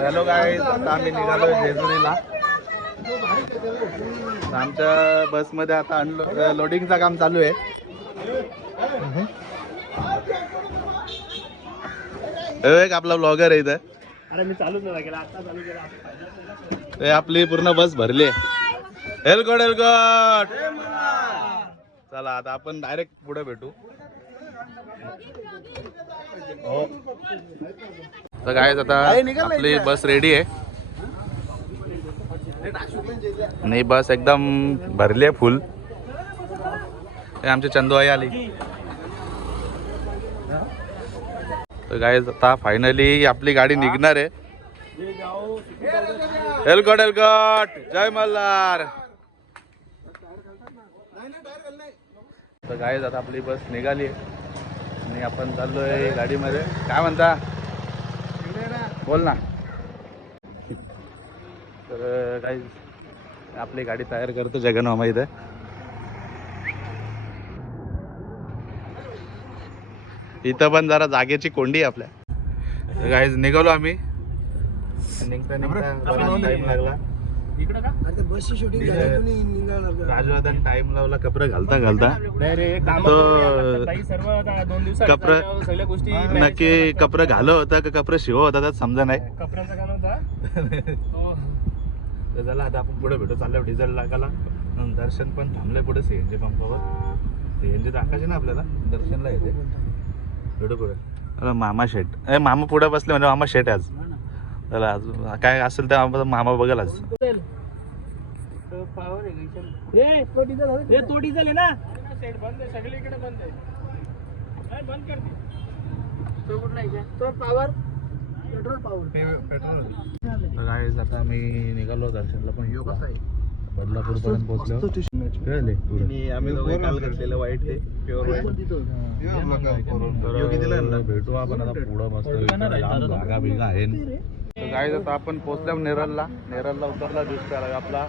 Hello guys, आता आम्ही निघालोय जेजुरीला. आमच्या बसमध्ये आता लोडिंगचं काम चालू आहे. एक आपला ब्लॉगर आहे इथं. अरे मी चालूच नाही केला, आता चालू केला. ते आपली पूर्ण बस भरली आहे. हेलकोट हेलकोट. चला आता आपण डायरेक्ट पुढे भेटू. हो तर काय आता आपली बस रेडी आहे आणि बस एकदम भरली आहे फुल. हे आमची चंदूआई आली. तर काय आता फायनली आपली गाडी निघणार आहे. हेलकोट हेलकोट, जय मल्हार. तर काय आता आपली बस निघाली आहे आणि आपण चाललोय गाडीमध्ये. काय म्हणता, बोल ना. तर काही आपली गाडी तयार करतो जगन मामा इथे. इथं पण जरा जागेची कोंडी आपल्या. तर काही निघालो आम्ही. निघता टाइम लागला. राजवादन टाइम लावला कपडे घालता कपडे नक्की कपडे घालो होता का कपडे शिव होता त्यात समजा नाही. कपड्यांचा काय नव्हता. तर झालं आता आपण पुढे भेटू. चाललो डिझेल टाकायला. दर्शन पण थांबले पुढे सीएनजी पंपावर. सीएनजी टाकायचे ना आपल्याला, दर्शनला येते. भेटू पुढे. अरे मामा शेट, मामा पुढे बसले म्हणजे मामा शेट आज. चला अजून काय असेल तर मामा बघेल आज. तो डिझेल आहे ना, सेट बंद आहे सगळीकडे, बंद आहे. बंद कर तो कुठला आहे तो पॉवर, पेट्रोल पॉवर, पेट्रोल. तर गाईज आता आम्ही निघालो दर्शनला. पण यो कसा आहे बदलापूर पर्यंत पोहोचलो. आम्ही दोघे काल घेतलेलं वाईट ते प्युअर वाईट. भेटू आपण आता पुढं मस्त जागा बिगा आहे. तर गाईज आता आपण पोहोचलो नेरलला. नेरलला उतरला ज्यूस प्यायला. आपला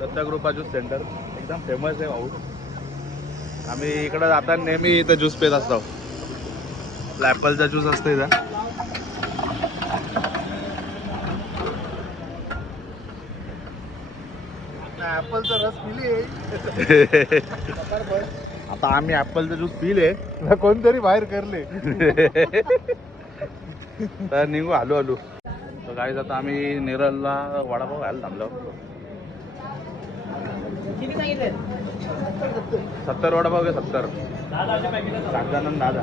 दत्तकृपा ज्यूस सेंटर एकदम फेमस आहे भाऊ. आम्ही इकडं जाताना नेहमी इथं ज्यूस पित असतो. आपला ॲपलचा ज्यूस असतो इथं. ॲपलचा रस पिले. आता आम्ही ॲपलचा ज्यूस पिले, कोणतरी बाहेर करले. तर निघू आलो आलो. तर गाईज आता आम्ही नेरलला वडापाव खायला थांबलो. 70 वडापाव घे. 70 सागजानंद दादा.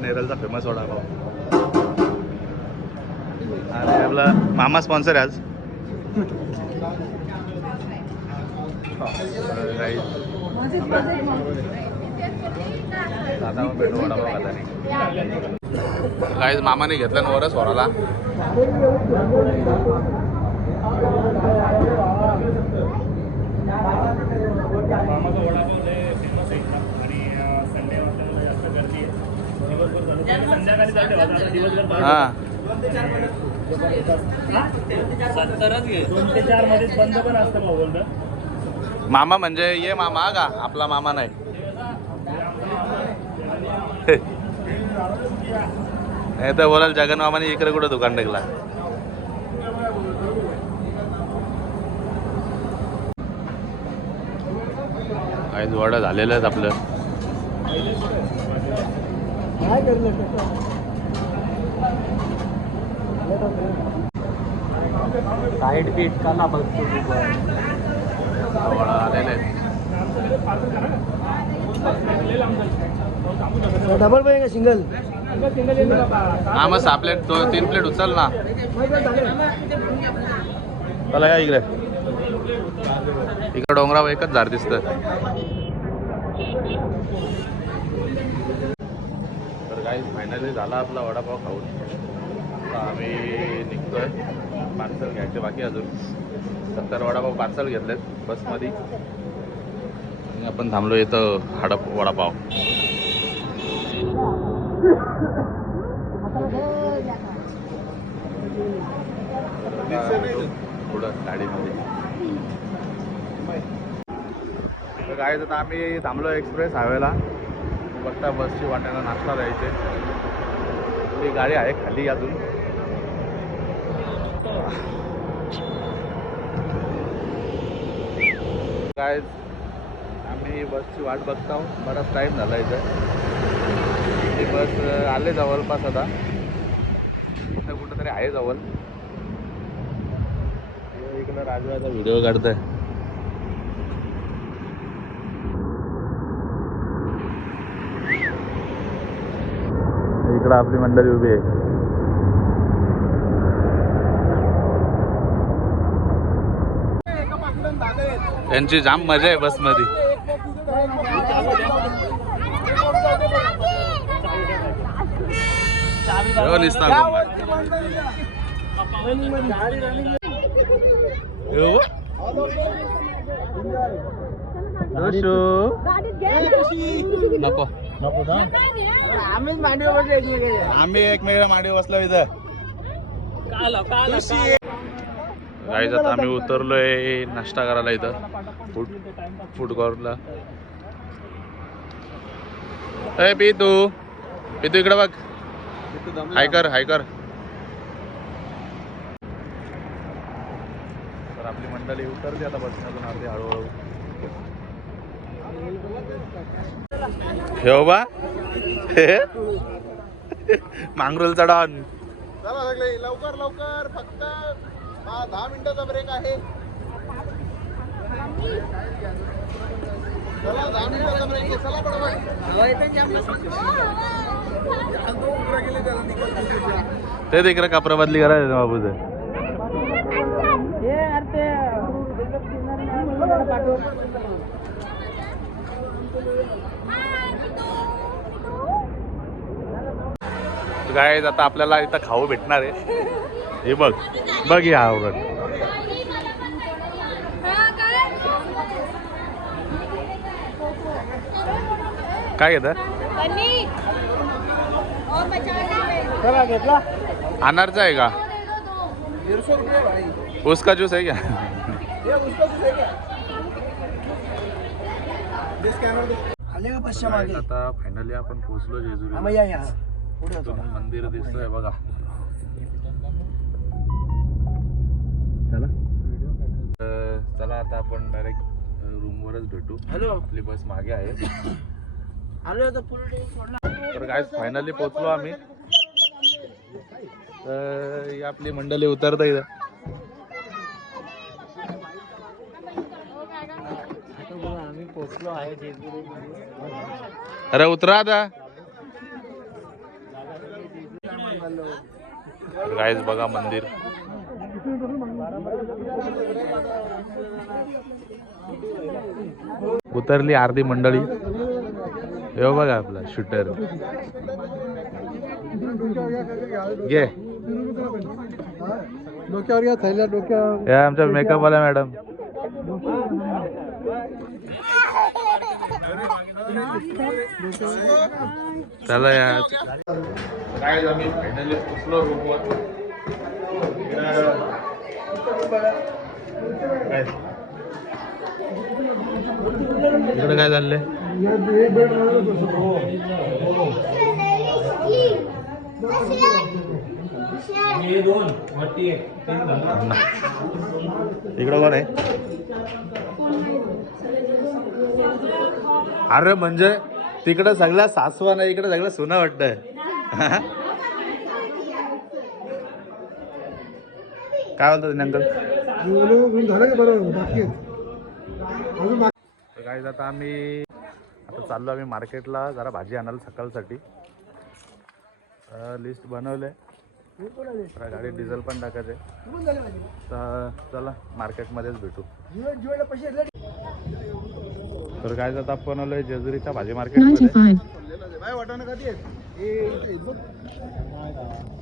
नेरलचा फेमस वडापाव. आणि आपला मामा स्पॉन्सर आहे आज. दादा मग भेटू वडापाव खाता नाही. गाईज मामाने घेतला ना वरच वराला. मामाचा वडापाव लय फेमस आहे आणि संडे असल्यामुळे जास्त गर्दी आहे. दिवसभर संध्याकाळी चालते दिवसभर. हां 70च घे. 2 ते 4 मध्येच बंद पण असतं भाऊ बोलतं. मामा म्हणजे ये मामा का आपला मामा नाही. नाही तर बोलाल जगन मामाने इकडे कुठं दुकान टाकला. काही वडा झालेलं आहेत आपलं. साईड बीट का ना बघतो वडा आलेले आहेत. डबल पाहिजे का सिंगल? हा मग 6 प्लेट 3 प्लेट उचल ना. चला या इकडे. इकडे डोंगरावर एकच झाड दिसतं. तर काही फायनली झाला आपला वडापाव खाऊन. आता आम्ही निघतोय. पार्सल घ्यायचे बाकी अजून. 70 वडापाव पार्सल घेतलेत बसमध्ये. आणि आपण थांबलो इथं वडापाव. पुढं गाडीमध्ये. काय तर आम्ही थांबलो एक्सप्रेस हायवेला. बघता बसची वाट्याला नाश्ता द्यायचे. आपली गाडी आहे खाली अजून. काय आम्ही बसची वाट बघतो, बराच टाईम झाला इथं. ही बस आले जवळपास आता, इथं कुठंतरी आहे जवळ. इकडं राजवाचा व्हिडिओ काढतोय. इकडं आपली मंडळी उभी आहे. यांची जाम मजा आहे बसमध्ये. नको आम्ही एकमेकांना मांडीवर बसलो इथं. गाईज आता आम्ही उतरलोय नाश्ता करायला इथं फूड कोर्टला. ए पितू इकडे बघ. हायकर तर आपली मंडळी उतरली आता बसमधून अर्धी हळूहळू. ठेव बा मांगरोलचा डॉन. चला लागले लवकर फक्त 10 मिनिटाचा ब्रेक आहे. चला 10 मिनिटाचा ब्रेक आहे. चला पटपट. ते तिकडे कपडा बदली करायचं बाबूचं. गाईज आता आपल्याला इथं खाऊ भेटणार आहे. हे बघ या आवडत. काय घेत अनारचा आहे का? उसका ज्यूस आहे क्या? आता फायनली आपण पोहोचलो जेजुरी. मंदिर दिसतंय बघा. चला आता आपण डायरेक्ट रूमवरच भेटू. आपली बस मागे आहे. तर काय फायनली पोहोचलो आम्ही. ही आपली मंडळी उतरता इथं. आम्ही पोहोचलो आहे जेजुरी. अरे उतरा आता. गाईज बघा मंदिर. उतरली अर्धी मंडळी. हे बघा आपला शूटर घे. डोक्यावर घ्या थैल्या डोक्यावर. हे आमच्या मेकअप वाला मॅडम. चला यार काय आम्ही फायनली पोचलो रूमवर. इकडे काय चाललंय? इकडं कोण आहे? अरे म्हणजे तिकडं सगळ्या सासवा नाही, इकडे सगळं सुना वाटतंय. काय बोलतो अंकल? काय आता आम्ही चाललो आम्ही मार्केटला जरा भाजी आणायला सकाळसाठी. लिस्ट बनवलंय. गाडी डिझेल पण टाकायचे. तर चला मार्केटमध्येच भेटू. तर काय जात आपण आलोय जेजुरीच्या भाजी मार्केटमध्ये.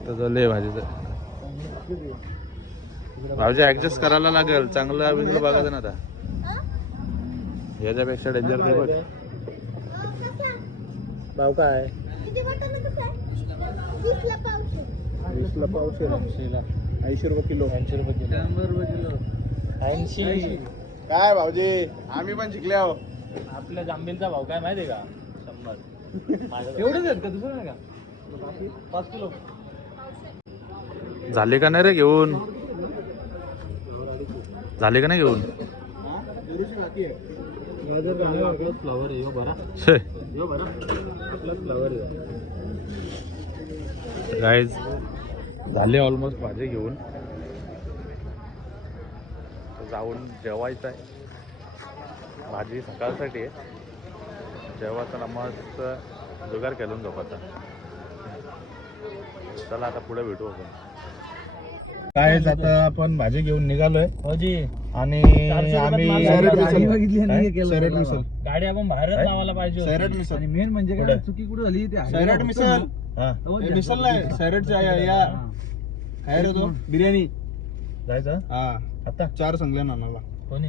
तर भाजीचं भाजी ऍडजस्ट करायला लागेल. चांगलं बिंगलं बघायचं ना आता. याच्यापेक्षा डेंजर ते बघ. भाव काय? 20ला पावशे. 80 रुपये किलो. 80 रुपये किलो. 80 काय भाऊजी? आम्ही पण शिकले आहो. आपल्या जांभीलचा भाव काय माहिती आहे का? 100. एवढंच आहेत का? दुसरं नाही का? 5 किलो झाले का नाही रे घेऊन? झाले का नाही घेऊन? फ्लावर आहे बरा छे. बरा फ्लावर आहे. गाईज झाले ऑलमोस्ट भाजी घेऊन. जाऊन जेवायचं आहे. भाजी सकाळसाठी आहे. जेवायचा मस्त जुगार केलून झोपायचा. चला आता पुढे भेटू आपण. काय आता आपण भाजी घेऊन निघालोय आणि आम्ही सैराट मिसल गाडी आपण बाहेरच लावायला पाहिजे. सैराट मिसल आणि मेन म्हणजे काय चुकी कुठे झाली ते सैराट मिसल. मिसल नाही सैराटच्या या काय रे तो बिर्याणी जायचं. हा आता 4 सांगले नानाला.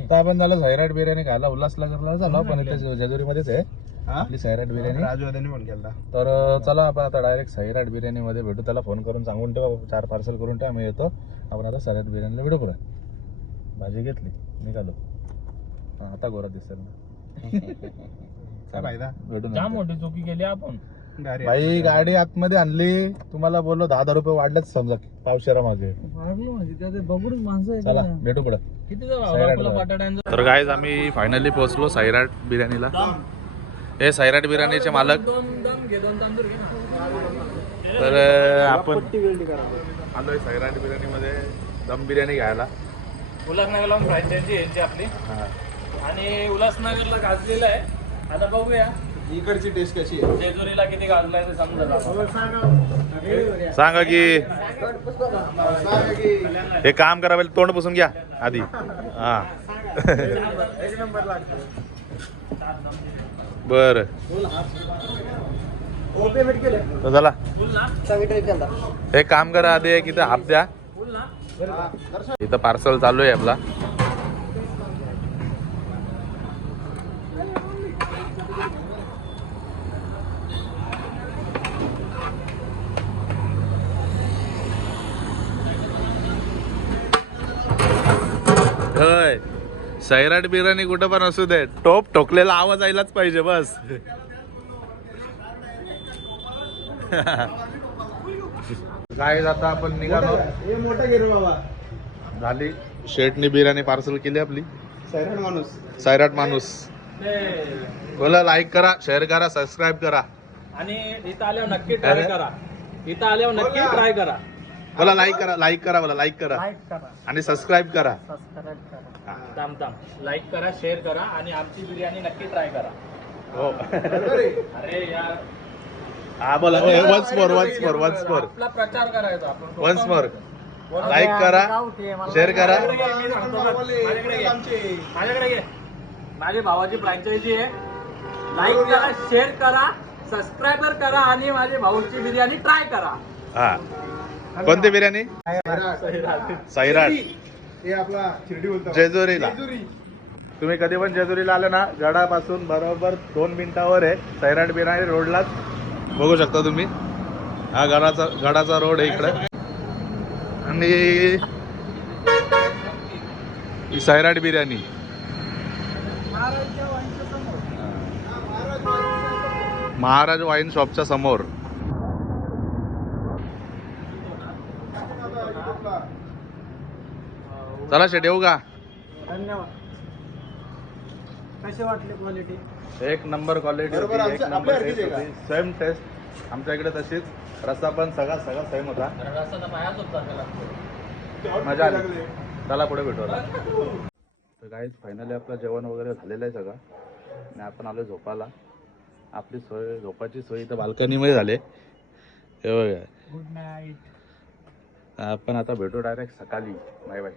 तर आपण झालं सैराट बिर्याणी खायला उल्हासनगरला झालो. पण इथे जेजुरीमध्येच आहे आपली सैराट बिर्याणी. राजवाद्याने पण केला. तर चला आपण आता डायरेक्ट सैराट बिर्याणी मध्ये भेटू. त्याला फोन करून सांगून ठेवा 4 पार्सल करून ठेवा. आम्ही येतो. आपण आता सैराट बिर्याणीला भेटू. पुढे भाजी घेतली निघालो. आता गोरा दिसेल भेटून. जाम मोठी चुकी केली आपण. भाई गाडी आतमध्ये आणली. तुम्हाला बोललो 10,000 रुपये वाढलेच समजा पावशेरा मागे. बघून माणसं चला भेटू पुढे. किती तर गाईज आम्ही फायनली पोहोचलो सैराट बिर्याणीला. हे सैराट बिर्याणीचे मालक. तर आपण आलोय सैराट बिर्याणी मध्ये दम बिर्याणी घ्यायला. उल्हासनगरला फ्रँचायझी यांची आपली आणि उल्हासनगरला गाजलेलं आहे. आता बघूया इकडची टेस्ट कशी आहे. जेजुरीला किती गाजलाय ते समजा. सांगा की हे काम करा पहिले तोंड पुसून घ्या आधी. हा बर चला हे काम करा आधी. एक इथं हाफ द्या. इथं पार्सल चालू आहे आपला. होय सैराट बिर्याणी कुठं पण असू दे टोप ठोकलेला आवाज यायलाच पाहिजे बस. काय आता आपण निघालो. झाली शेटनी बिर्याणी पार्सल केली आपली. सैराट माणूस बोला लाईक करा शेअर करा सबस्क्राईब करा आणि इथं आल्यावर नक्की ट्राय करा. इथं आल्यावर नक्की ट्राय करा. बोला लाईक करा बोला लाईक करा आणि सबस्क्राईब करा. लाईक करा शेअर करा आणि आमची बिर्याणी नक्की ट्राय करा. हो अरे यार हा बोला वन्स मोर आपला प्रचार करायचा आपण. वन्स मोर लाईक करा शेअर करा. माझ्याकडे घे. माझ्या भावाची फ्रँचायझी आहे. लाईक करा शेअर करा सबस्क्राईबर करा आणि माझ्या भाऊची बिर्याणी ट्राय करा. हा कोणती बिर्याणी? सैराट जेजुरीला. तुम्ही कधी पण जेजुरीला आले ना गडापासून बरोबर 2 मिनिटावर आहे सैराट बिर्याणी रोडलाच. बघू शकता तुम्ही. हा गडाचा रोड आहे इकडे आणि ही सैराट बिर्याणी. महाराज वाईन शॉपच्या समोर. चला शेट येऊ का? धन्यवाद. कसे वाटले क्वालिटी? एक नंबर क्वालिटी होती. एक नंबर टेस्ट होती. सेम टेस्ट आमच्या इकडे तशीच. रस्सा पण सगळा सेम होता. मजा आली. चला पुढे भेटू. तर गाईज फायनली आपलं जेवण वगैरे झालेलं आहे सगळं आणि आपण आलो झोपायला. आपली सोय झोपाची सोय इथं बाल्कनीमध्ये झाले. हे बघा. Good night. आपण आता भेटू डायरेक्ट सकाळी. Bye bye.